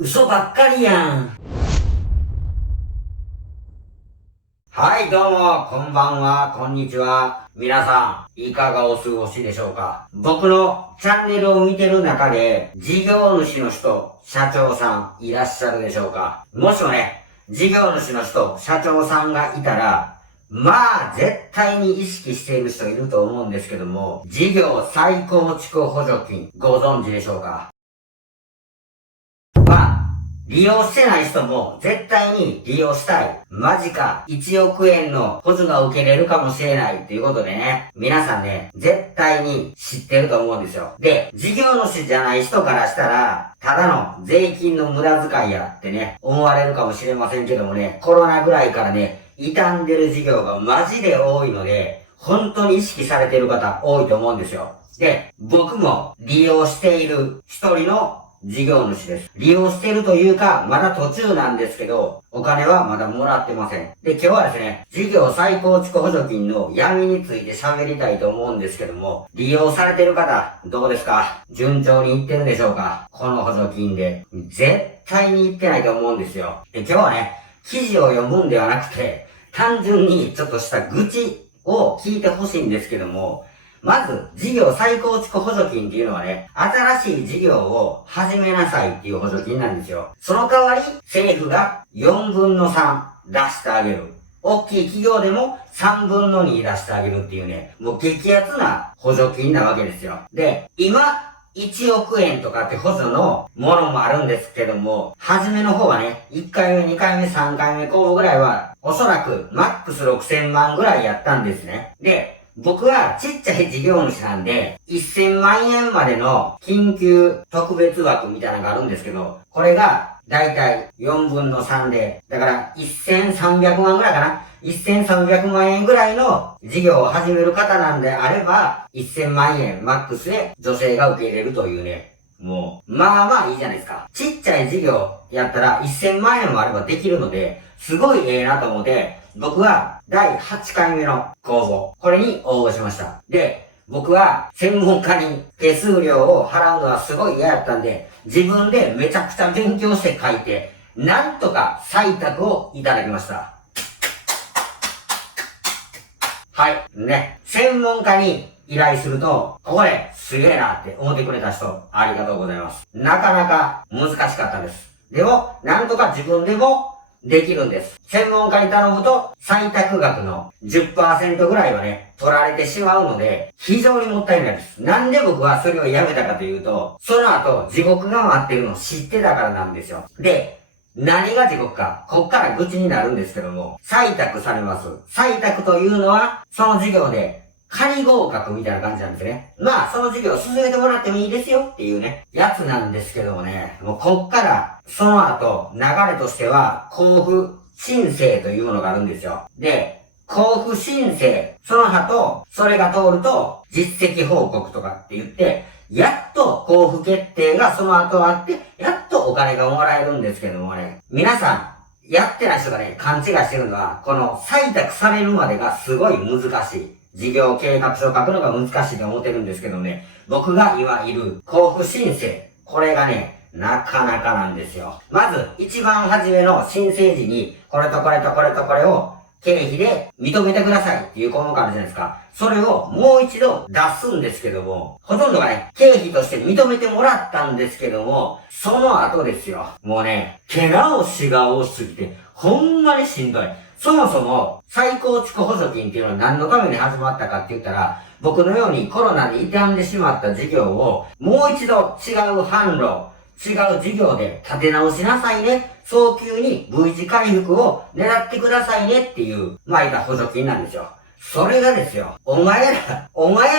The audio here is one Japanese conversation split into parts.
嘘ばっかりやん。はい、どうも、こんばんは、こんにちは。皆さん、いかがお過ごしでしょうか？僕のチャンネルを見てる中で、事業主の人、社長さんいらっしゃるでしょうか？もしもね、事業主の人、社長さんがいたら、まあ、絶対に意識している人いると思うんですけども、事業再構築補助金、ご存知でしょうか？まあ、利用してない人も絶対に利用したい。マジか。1億円の補助が受けれるかもしれないっていうことでね、皆さんね、絶対に知ってると思うんですよ。で、事業主じゃない人からしたら、ただの税金の無駄遣いやってね、思われるかもしれませんけどもね、コロナぐらいからね、傷んでる事業がマジで多いので、本当に意識されてる方多いと思うんですよ。で、僕も利用している一人の事業主です。利用してるというか、まだ途中なんですけど、お金はまだもらってません。で、今日はですね、事業再構築補助金の闇について喋りたいと思うんですけども、利用されてる方、どうですか？順調にいってるでしょうか？この補助金で。絶対にいってないと思うんですよ。で、今日はね、記事を読むんではなくて、単純にちょっとした愚痴を聞いてほしいんですけども、まず、事業再構築補助金っていうのはね、新しい事業を始めなさいっていう補助金なんですよ。その代わり、政府が4分の3出してあげる。大きい企業でも3分の2出してあげるっていうね、もう激アツな補助金なわけですよ。で、今、1億円とかって補助のものもあるんですけども、初めの方はね、1回目、2回目、3回目、こうぐらいは、おそらくマックス6000万ぐらいやったんですね。で、僕はちっちゃい事業主なんで、1000万円までの緊急特別枠みたいなのがあるんですけど、これがだいたい4分の3で、だから1300万ぐらいかな。1300万円ぐらいの事業を始める方なんであれば、1000万円マックスで女性が受け入れるというね、もう、まあまあいいじゃないですか。ちっちゃい事業やったら1000万円もあればできるので、すごいなと思って、僕は第8回目の公募、これに応募しました。で、僕は専門家に手数料を払うのはすごい嫌だったんで、自分でめちゃくちゃ勉強して書いて、なんとか採択をいただきました。はい。ね。専門家に依頼すると、これ、すげえなって思ってくれた人、ありがとうございます。なかなか難しかったです。でも、なんとか自分でもできるんです。専門家に頼むと、採択額の 10% ぐらいはね、取られてしまうので、非常にもったいないです。なんで僕はそれをやめたかというと、その後、地獄が待ってるのを知ってたからなんですよ。で、何が地獄か、こっから愚痴になるんですけども、採択されます。採択というのは、その授業で、仮合格みたいな感じなんですね。まあ、その授業を進めてもらってもいいですよっていうね、やつなんですけどもね、もうこっから、その後、流れとしては、交付申請というものがあるんですよ。で、交付申請、その後、それが通ると、実績報告とかって言って、やっと交付決定がその後あって、やっとお金がもらえるんですけどもね、皆さん、やってない人がね、勘違いしてるのは、この採択されるまでがすごい難しい。事業計画書を書くのが難しいと思ってるんですけどね、僕が今いる交付申請、これがね、なかなかなんですよ。まず、一番初めの申請時に、これとこれとこれとこれを経費で認めてくださいっていう項目あるじゃないですか。それをもう一度出すんですけども、ほとんどがね、経費として認めてもらったんですけども、その後ですよ。もうね、手直しが多すぎて、ほんまにしんどい。そもそも、再構築補助金っていうのは何のために始まったかって言ったら、僕のようにコロナで傷んでしまった事業を、もう一度違う販路、違う事業で立て直しなさいね。早急に V 字回復を狙ってくださいねっていう、まあいた補助金なんですよ。それがですよ、お前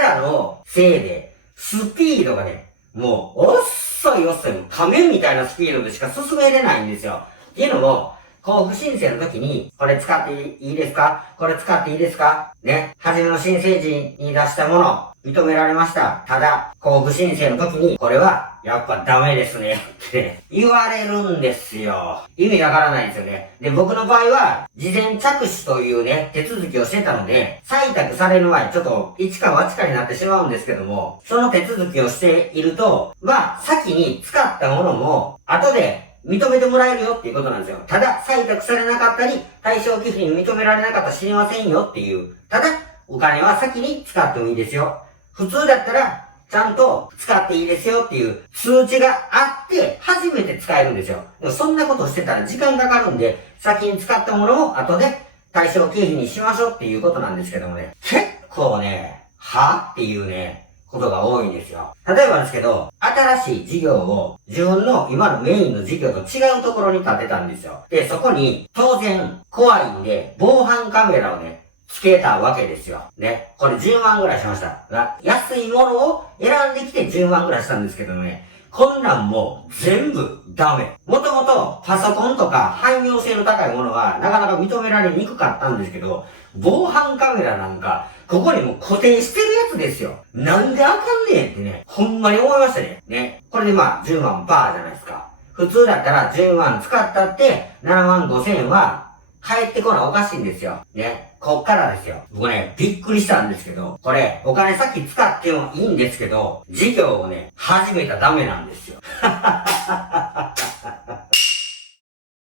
らのせいで、スピードがね、もう、遅い、亀みたいなスピードでしか進めれないんですよ。っていうのも、交付申請の時に、これ使っていいですか？これ使っていいですか？ね。初めの申請時に出したもの、認められました。ただ、交付申請の時に、これは、やっぱダメですね。って言われるんですよ。意味わからないんですよね。で、僕の場合は、事前着手というね、手続きをしてたので、採択される前、ちょっと、一か八かになってしまうんですけども、その手続きをしていると、まあ、先に使ったものも、後で、認めてもらえるよっていうことなんですよ。ただ、採択されなかったり、対象寄付に認められなかったら知りませんよっていう。ただ、お金は先に使ってもいいですよ。普通だったら、ちゃんと使っていいですよっていう通知があって、初めて使えるんですよ。でもそんなことしてたら時間かかるんで、先に使ったものを後で対象経費にしましょうっていうことなんですけどもね。結構ね、はっていうね、ことが多いんですよ。例えばですけど、新しい事業を自分の今のメインの事業と違うところに建てたんですよ。で、そこに当然怖いんで、防犯カメラをね、つけたわけですよ。ね。これ10万ぐらいしました。安いものを選んできて10万ぐらいしたんですけどね。こんなんも全部ダメ。もともとパソコンとか汎用性の高いものはなかなか認められにくかったんですけど、防犯カメラなんか、ここにもう固定してるやつですよ。なんであかんねんってね、ほんまに思いましたね。ね。これでまあ10万バーじゃないですか。普通だったら10万使ったって7万5千円は返ってこないおかしいんですよ。ね。こっからですよ。僕ね、びっくりしたんですけど、これ、お金さっき使ってもいいんですけど、事業をね、始めたらダメなんですよ。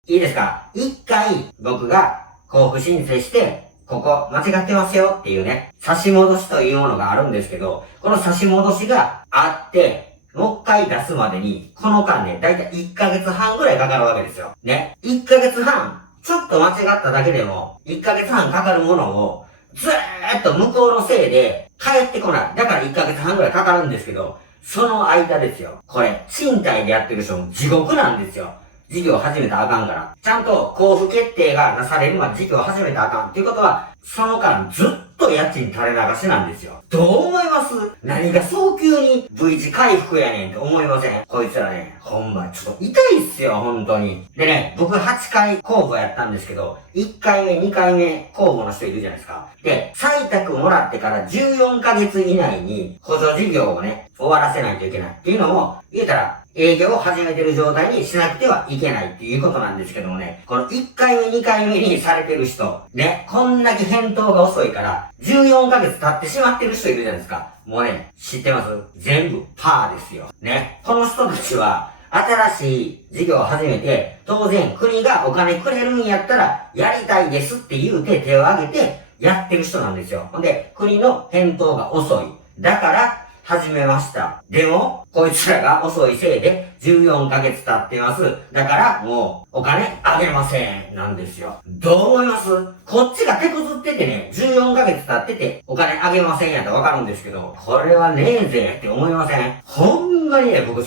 いいですか？一回、僕が交付申請して、ここ間違ってますよっていうね、差し戻しというものがあるんですけど、この差し戻しがあって、もう一回出すまでに、この間ね、だいたい1ヶ月半ぐらいかかるわけですよ。ね。1ヶ月半、ちょっと間違っただけでも、1ヶ月半かかるものを、ずーっと向こうのせいで帰ってこない。だから1ヶ月半ぐらいかかるんですけど、その間ですよ。これ、賃貸でやってる人も地獄なんですよ。事業を始めたらあかんから。ちゃんと交付決定がなされるまで事業を始めたらあかん。っていうことは、その間ずっと家賃垂れ流しなんですよ。どう思います？何が早急に V 字回復やねんって思いません？こいつらね、ほんまちょっと痛いっすよ、本当に。でね、僕8回公募やったんですけど、1回目、2回目公募の人いるじゃないですか。で、採択もらってから14ヶ月以内に補助事業をね、終わらせないといけない。っていうのも、言うたら、営業を始めてる状態にしなくてはいけないっていうことなんですけどもね、この1回目2回目にされてる人、ね、こんだけ返答が遅いから、14ヶ月経ってしまってる人いるじゃないですか。もうね、知ってます？全部パーですよ。ね。この人たちは、新しい事業を始めて、当然国がお金くれるんやったら、やりたいですって言うて手を挙げてやってる人なんですよ。ほんで、国の返答が遅い。だから、始めました。でも、こいつらが遅いせいで14ヶ月経ってます。だから、もう、お金あげません。なんですよ。どう思います？こっちが手こずっててね、14ヶ月経ってて、お金あげませんやったらわかるんですけど、これはねえぜって思いません？ほんまにね、僕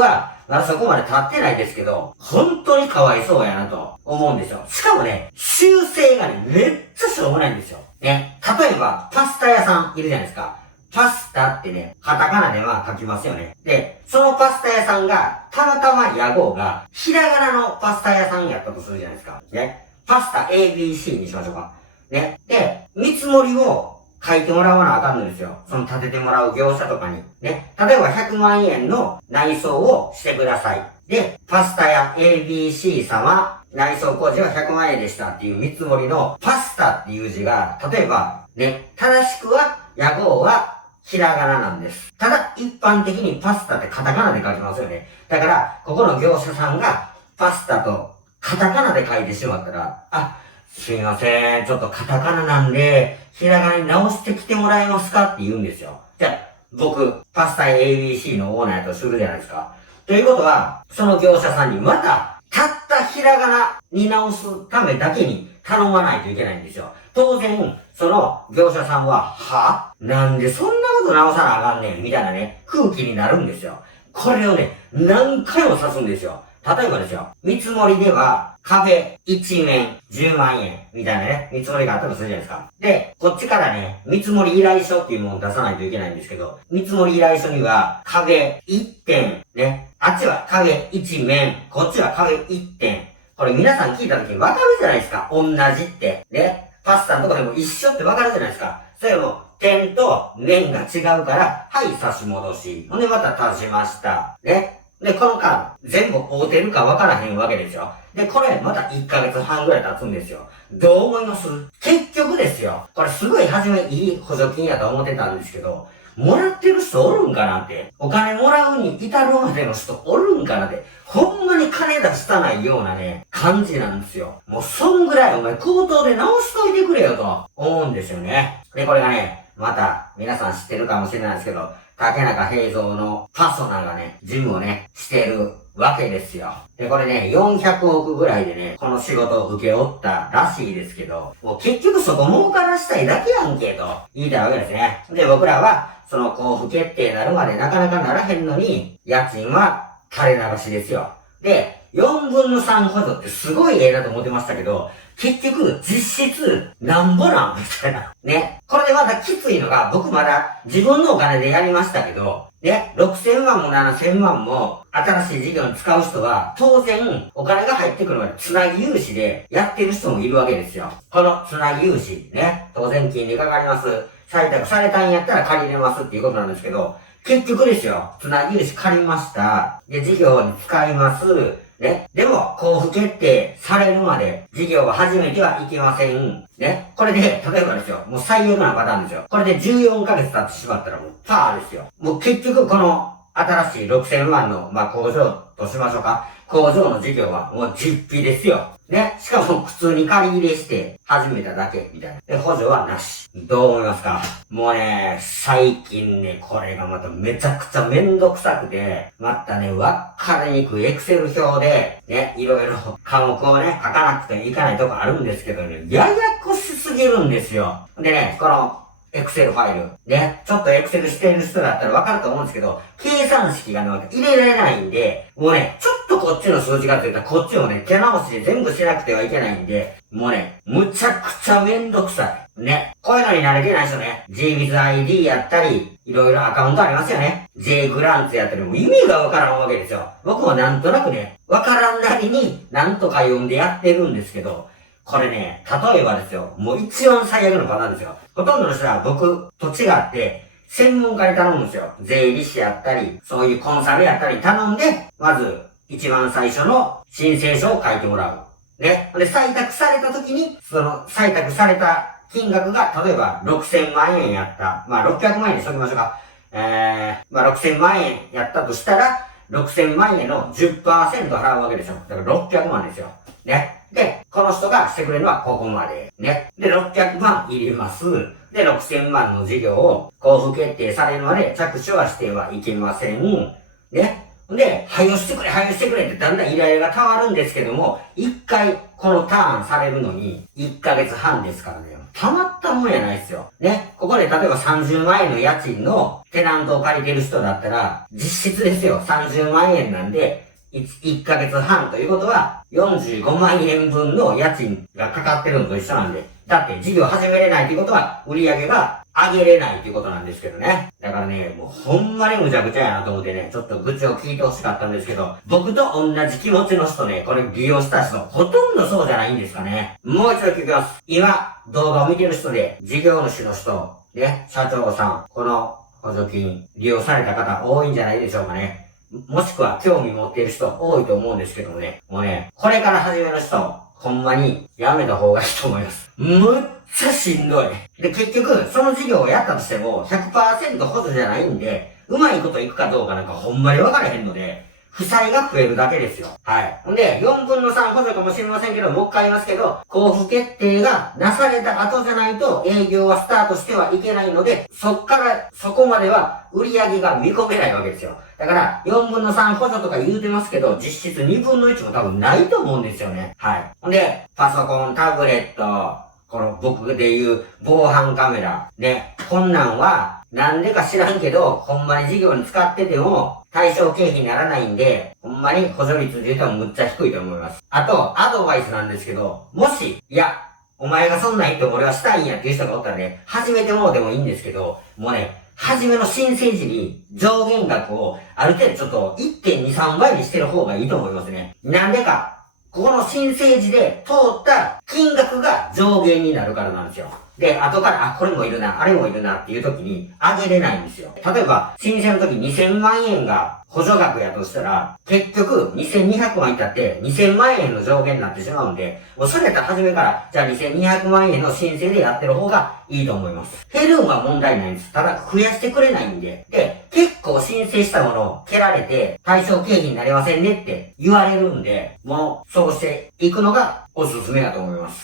は、まだそこまで経ってないですけど、本当にかわいそうやなと思うんですよ。しかもね、修正がね、めっちゃしょうもないんですよ。ね。例えば、パスタ屋さんいるじゃないですか。パスタってね、カタカナでは書きますよね。で、そのパスタ屋さんが、たまたま屋号が、ひらがなのパスタ屋さんやったとするじゃないですか。ね。パスタ ABC にしましょうか。ね。で、見積もりを書いてもらわなあかんのですよ。その建ててもらう業者とかに。ね。例えば100万円の内装をしてください。で、パスタ屋 ABC 様、内装工事は100万円でしたっていう見積もりのパスタっていう字が、例えば、ね、正しくは、屋号は、ひらがななんです。ただ、一般的にパスタってカタカナで書きますよね。だから、ここの業者さんが、パスタとカタカナで書いてしまったら、あ、すいません、ちょっとカタカナなんで、ひらがなに直してきてもらえますかって言うんですよ。じゃあ、僕、パスタ ABC のオーナーやとするじゃないですか。ということは、その業者さんにまた、たったひらがなに直すためだけに頼まないといけないんですよ。当然、その業者さんは、なんでそんなこと直さなあかんねんみたいなね、空気になるんですよ。これをね、何回も指すんですよ。例えばですよ、見積もりでは、壁一面10万円みたいなね、見積もりがあったとするじゃないですか。で、こっちからね、見積もり依頼書っていうものを出さないといけないんですけど、見積もり依頼書には、壁1点、ね、あっちは壁1面、こっちは壁1点。これ皆さん聞いた時にわかるじゃないですか。同じって。ね。パスタのとこでも一緒ってわかるじゃないですか。それも、点と面が違うから、はい、差し戻し。ほんでまた足しました。ね。で、この間、全部合うてるかわからへんわけですよ。で、これまた1ヶ月半ぐらい経つんですよ。どう思います？結局ですよ。これすごい初めいい補助金やと思ってたんですけど、もらってる人おるんかなって。お金もらうに至るまでの人おるんかなって。ほんまに金出したないようなね、感じなんですよ。もうそんぐらいお前口頭で直しといてくれよと思うんですよね。で、これがね、また皆さん知ってるかもしれないですけど、竹中平蔵のパーソナがね、ジムをね、してるわけですよ。で、これね、400億ぐらいでね、この仕事を受け負ったらしいですけど、もう結局そこ儲からしたいだけやんけ、と言いたいわけですね。で、僕らは、その交付決定になるまでなかなかならへんのに、家賃は垂れ流しですよ。で、4分の3補助ってすごいなと思ってましたけど、結局、実質、なんぼなんみたいな。ね。これでまたきついのが、僕まだ自分のお金でやりましたけど、ね、6000万も7000万も新しい事業に使う人は、当然、お金が入ってくるまでつなぎ融資でやってる人もいるわけですよ。このつなぎ融資、ね、当然金利かかります。採択されたんやったら借りれますっていうことなんですけど、結局ですよ、つなぎ融資借りました。で、事業に使います。ね。でも、交付決定されるまで、事業が始めてはいけません。ね。これで、例えばですよ、もう最悪なパターンですよ。これで14ヶ月経ってしまったらもうパーですよ。もう結局この新しい6000万の、工場としましょうか。工場の事業はもう実費ですよ。ね。しかも普通に借り入れして始めただけみたいな。で、補助はなし。どう思いますか？もうね、最近ね、これがまためちゃくちゃめんどくさくて、またね、わかりにくいエクセル表で、ね、いろいろ科目をね、書かなくていかないとこあるんですけどね、ややこしすぎるんですよ。でね、この、エクセルファイル。ね。ちょっとエクセルしてる人だったらわかると思うんですけど、計算式がね、入れられないんで、もうね、ちょっとこっちの数字がついたらこっちをね、手直しで全部しなくてはいけないんで、もうね、むちゃくちゃめんどくさい。ね。こういうのに慣れてない人ね、JWithID やったり、いろいろアカウントありますよね。J グランツやったり、もう意味がわからんわけですよ。僕もなんとなくね、わからんなりになんとか読んでやってるんですけど、これね、例えばですよ、もう一番最悪のパターンですよ。ほとんどの人は僕と違って、専門家に頼むんですよ。税理士やったり、そういうコンサルやったり頼んで、まず、一番最初の申請書を書いてもらう。ね。で、採択された時に、その採択された金額が、例えば6000万円やった。600万円にしときましょうか。6000万円やったとしたら、6000万円の 10% 払うわけですよ。だから600万ですよ。ね。で、この人がしてくれるのはここまで。ね。で、600万入れます。で、6000万の事業を交付決定されるまで着手はしてはいけません。ね。で、はよしてくれ、はよしてくれってだんだん依頼が変わるんですけども、一回このターンされるのに1ヶ月半ですからね。たまったもんやないですよ。ね。ここで例えば30万円の家賃のテナントを借りてる人だったら、実質ですよ。30万円なんで、1ヶ月半ということは、45万円分の家賃がかかってるのと一緒なんで。だって事業始めれないということは、売り上げが上げれないということなんですけどね。だからね、もうほんまにむちゃくちゃやなと思ってね、ちょっと愚痴を聞いてほしかったんですけど、僕と同じ気持ちの人ね、これ利用した人、ほとんどそうじゃないんですかね。もう一度聞きます。今、動画を見てる人で、事業主の人、ね、社長さん、この補助金、利用された方多いんじゃないでしょうかね。もしくは興味持っている人多いと思うんですけどもね、もうね、これから始める人、ほんまにやめた方がいいと思います。むっちゃしんどい。で、結局、その事業をやったとしても、100% 補助じゃないんで、うまいこといくかどうかなんかほんまに分からへんので、負債が増えるだけですよ。はい。ほんで、4分の3補助かもしれませんけど、もう一回言いますけど、交付決定がなされた後じゃないと営業はスタートしてはいけないので、そっからそこまでは売り上げが見込めないわけですよ。だから、4分の3補助とか言うてますけど、実質2分の1も多分ないと思うんですよね。はい。ほんで、パソコン、タブレット、この僕で言う防犯カメラ。で、こんなんは、なんでか知らんけど、ほんまに事業に使ってても、対象経費にならないんで、ほんまに補助率で言うとむっちゃ低いと思います。あと、アドバイスなんですけど、もし、いや、お前がそんなん言って俺はしたいんやっていう人がおったらね、始めてもうでもいいんですけど、もうね、初めの申請時に上限額をある程度ちょっと 1.2、3倍にしてる方がいいと思いますね。なんでか、ここの申請時で通った金額が上限になるからなんですよ。で、後から、これもいるな、あれもいるなっていう時に上げれないんですよ。例えば、申請の時2000万円が補助額やとしたら、結局2200万いったって2000万円の上限になってしまうんで、もうそれやったら初めから、じゃあ2200万円の申請でやってる方がいいと思います。減るんは問題ないんです。ただ、増やしてくれないんで。で、結構申請したものを蹴られて、対象経費になりませんねって言われるんで、もうそうしていくのがおすすめだと思います。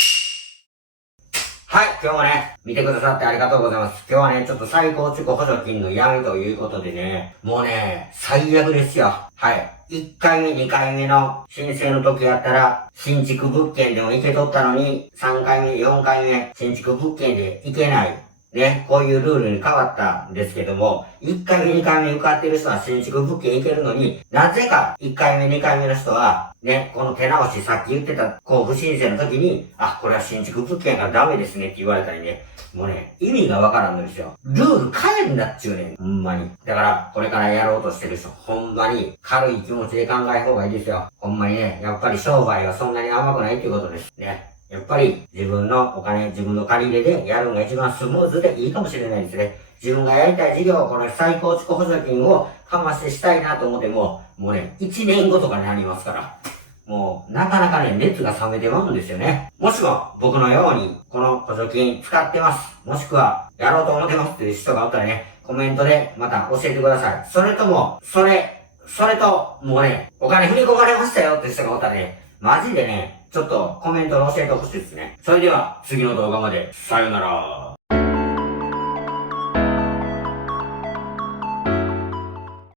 はい、今日もね、見てくださってありがとうございます。今日はね、ちょっと再構築補助金のやめということでね、もうね、最悪ですよ。はい。1回目、2回目の申請の時やったら、新築物件でも行けとったのに、3回目、4回目、新築物件で行けない。ね、こういうルールに変わったんですけども、1回目、2回目受かってる人は新築物件行けるのに、なぜか1回目、2回目の人は、ね、この手直し、さっき言ってた交付申請の時に、これは新築物件がダメですねって言われたりね、もうね、意味がわからんのですよ。ルール変えるんだっちゅうねん、ほんまに。だから、これからやろうとしてる人、ほんまに軽い気持ちで考えた方がいいですよ。ほんまにね、やっぱり商売はそんなに甘くないっていうことですね。やっぱり自分のお金、自分の借り入れでやるのが一番スムーズでいいかもしれないですね。自分がやりたい事業をこの再構築補助金をかましてしたいなと思っても、もうね、1年後とかになりますから。もう、なかなかね、熱が冷めてまうんですよね。もしも、僕のように、この補助金使ってます。もしくは、やろうと思ってますっていう人がおったらね、コメントでまた教えてください。それとも、それと、もうね、お金振り込まれましたよって人がおったらね、マジでね、ちょっとコメントで教えてほしいですね。それでは、次の動画まで、さよなら。